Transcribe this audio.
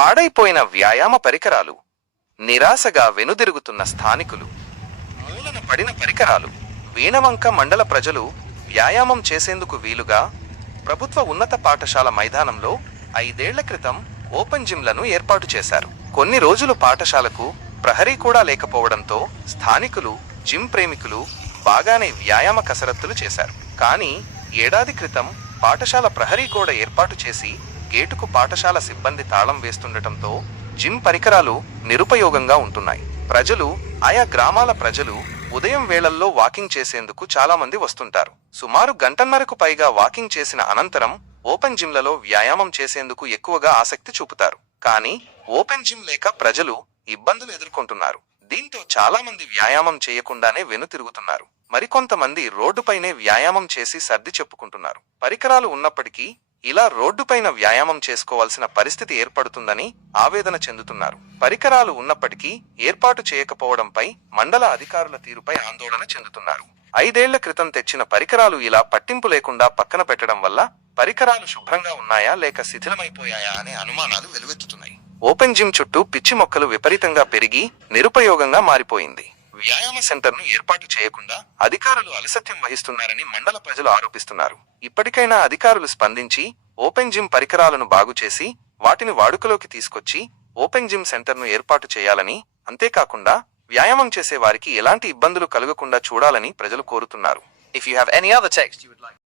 పాడైపోయిన వ్యాయామ పరికరాలు, నిరాశగా వెనుదిరుగుతున్న స్థానికులు, మూలన పడిన పరికరాలు. వీణవంక మండల ప్రజలు వ్యాయామం చేసేందుకు వీలుగా ప్రభుత్వ ఉన్నత పాఠశాల మైదానంలో 5 ఏళ్ల క్రితం ఓపెన్ జిమ్లను ఏర్పాటు చేశారు. కొన్ని రోజులు పాఠశాలకు ప్రహరీ కూడా లేకపోవడంతో స్థానికులు, జిమ్ ప్రేమికులు బాగానే వ్యాయామ కసరత్తులు చేశారు. కానీ ఏడాది క్రితం పాఠశాల ప్రహరీ గోడ ఏర్పాటు చేసి గేటుకు పాఠశాల సిబ్బంది తాళం వేస్తుండటంతో జిమ్ పరికరాలు నిరుపయోగంగా ఉంటున్నాయి. ప్రజలు, ఆయా గ్రామాల ప్రజలు ఉదయం వేళల్లో వాకింగ్ చేసేందుకు చాలా మంది వస్తుంటారు. సుమారు గంటన్నరకు పైగా వాకింగ్ చేసిన అనంతరం ఓపెన్ జిమ్లలో వ్యాయామం చేసేందుకు ఎక్కువగా ఆసక్తి చూపుతారు. కానీ ఓపెన్ జిమ్ లేక ప్రజలు ఇబ్బందులు ఎదుర్కొంటున్నారు. దీంతో చాలా మంది వ్యాయామం చేయకుండానే వెనుతిరుగుతున్నారు. మరికొంతమంది రోడ్డుపైనే వ్యాయామం చేసి సర్ది చెప్పుకుంటున్నారు. పరికరాలు ఉన్నప్పటికీ ఇలా రోడ్డుపైన వ్యాయామం చేసుకోవాల్సిన పరిస్థితి ఏర్పడుతుందని ఆవేదన చెందుతున్నారు. పరికరాలు ఉన్నప్పటికీ ఏర్పాటు చేయకపోవడంపై మండల అధికారుల తీరుపై ఆందోళన చెందుతున్నారు. 5 ఏళ్ల క్రితం తెచ్చిన పరికరాలు ఇలా పట్టింపు లేకుండా పక్కన పెట్టడం వల్ల పరికరాలు శుభ్రంగా ఉన్నాయా లేక శిథిలమైపోయాయా అనే అనుమానాలు వెలువెత్తుతున్నాయి. ఓపెన్ జిమ్ చుట్టూ పిచ్చి మొక్కలు విపరీతంగా పెరిగి నిరుపయోగంగా మారిపోయింది. వ్యాయామ సెంటర్ను ఏర్పాటు చేయకుండా అధికారులు అలసత్యం వహిస్తున్నారని మండల ప్రజలు ఆరోపిస్తున్నారు. ఇప్పటికైనా అధికారులు స్పందించి ఓపెన్ జిమ్ పరికరాలను బాగుచేసి వాటిని వాడుకలోకి తీసుకొచ్చి ఓపెన్ జిమ్ సెంటర్ను ఏర్పాటు చేయాలని, అంతేకాకుండా వ్యాయామం చేసే వారికి ఎలాంటి ఇబ్బందులు కలగకుండా చూడాలని ప్రజలు కోరుతున్నారు. If you have any other text you would like